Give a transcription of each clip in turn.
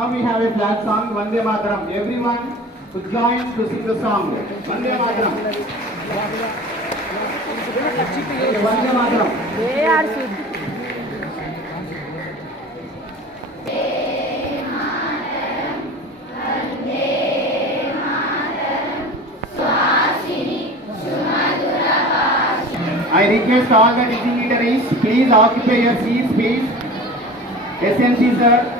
Now we have a flag song, Vande Mataram. Everyone who join to sing the song, Vande Mataram. Vande Mataram. They are. I request all the dignitaries, please occupy your seats, please. SMC sir,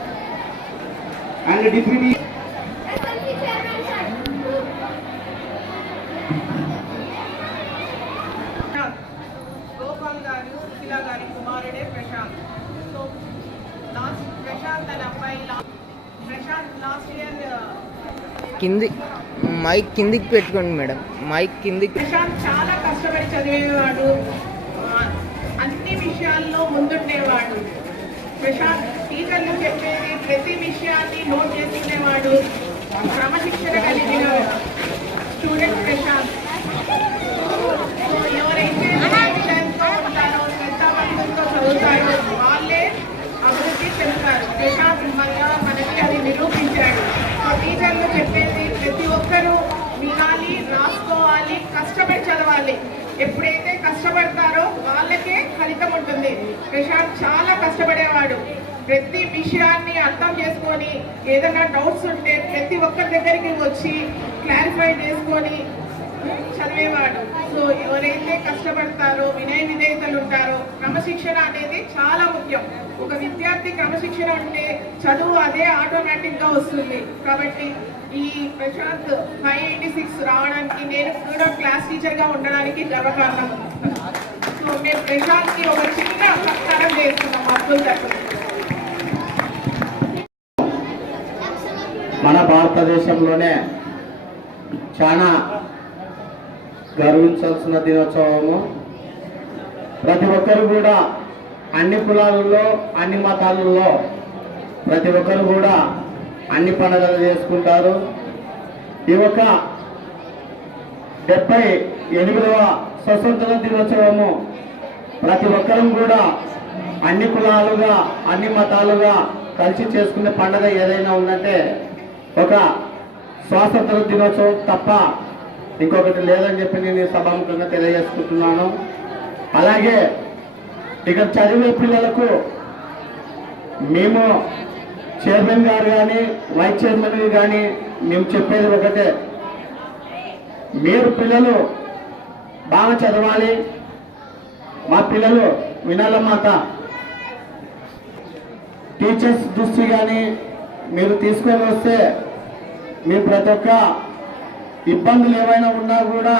the deputy. Prashanth Gopal గారు సుశీల గారి కుమారుడే Prashanth. So last Prashant అనే అబ్బాయి లా- Prashant last year కింది mike కిందికి పెట్టుకోండి madam. Mic కిందికి ప్రశాంత్ చాలా కష్టపడి చదివేవాడు. అన్ని విషయాల్లో ముందుండేవాడు. ప్రశాంత్ టీచర్లు చెప్పేది ప్రతి విషయాన్ని నోట్ చేసుకునేవాడు. క్రమశిక్షణ కలిగిన స్టూడెంట్ ప్రశాంత్. సో ఎవరైతే విషయంతో ఉంటారో శ్రద్ధాభక్తులతో చదువుతారో వాళ్ళే అభివృద్ధి చెందుతారు. ప్రశాంత్ వల్ల మనకి అది నిరూపించాడు. సో టీచర్లు చెప్పేది ప్రతి ఒక్కరూ వినాలి రాసుకోవాలి కష్టపడి చదవాలి. ఎప్పుడైతే కష్టపడతారో వాళ్ళకే ఫలితం ఉంటుంది. ప్రశాంత్ చాలా కష్టపడేవాడు. ప్రతి విషయాన్ని అర్థం చేసుకొని ఏదైనా డౌట్స్ ఉంటే ప్రతి ఒక్కరి దగ్గరికి వచ్చి క్లారిఫై చేసుకొని చదివేవాడు. సో ఎవరైతే కష్టపడతారో వినయ విధేయతలు ఉంటారో క్రమశిక్షణ అనేది చాలా ముఖ్యం. ఒక విద్యార్థి క్రమశిక్షణ ఉంటే చదువు అదే ఆటోమేటిక్గా వస్తుంది. కాబట్టి ఈ ప్రశాంత్ ఫైవ్ ఎయిటీ సిక్స్ రావడానికి నేను కూడా క్లాస్ టీచర్గా ఉండడానికి గర్వకారణం. సో మేము ప్రశాంత్కి ఒక చిన్న సత్కారం చేస్తున్నాం అబ్దుల్ తరఫున మన భారతదేశంలోనే చాలా గర్వించాల్సిన దినోత్సవము. ప్రతి ఒక్కరు కూడా అన్ని కులాలలో అన్ని మతాలలో ప్రతి ఒక్కరు కూడా అన్ని పండుగలు చేసుకుంటారు. ఈ యొక్క డెబ్బై ఎనిమిదవ స్వతంత్ర దినోత్సవము ప్రతి ఒక్కరం కూడా అన్ని కులాలుగా అన్ని మతాలుగా కలిసి చేసుకునే పండుగ ఏదైనా ఉందంటే ఒక స్వాతంత్ర దినోత్సవం తప్ప ఇంకొకటి లేదని చెప్పి నేను సభాముఖంగా తెలియజేసుకుంటున్నాను. అలాగే ఇక్కడ చదివే పిల్లలకు మేము చైర్మన్ గారు కానీ వైస్ చైర్మన్ కానీ మేము చెప్పేది ఒకటే. మీరు పిల్లలు బాగా చదవాలి. మా పిల్లలు వినాలన్నమాట. టీచర్స్ దృష్టి కానీ మీరు తీసుకొని వస్తే మీ ప్రతి ఒక్క ఇబ్బందులు ఏమైనా ఉన్నా కూడా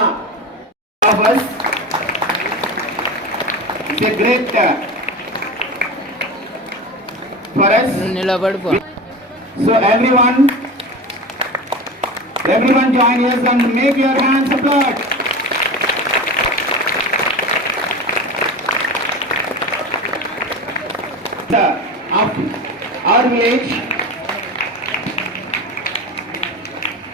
గ్రేట్ ఫర్ us నిలబడిపో So everyone, everyone join us and make your hands applaud. The, of our village.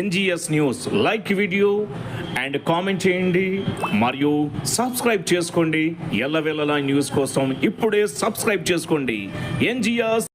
NGS news like video and comment చేయండి. మరియు సబ్స్క్రైబ్ చేసుకోండి. ఎల్లవెల్లలా న్యూస్ కోసం ఇప్పుడే సబ్స్క్రైబ్ చేసుకోండి. ఎన్జిఎస్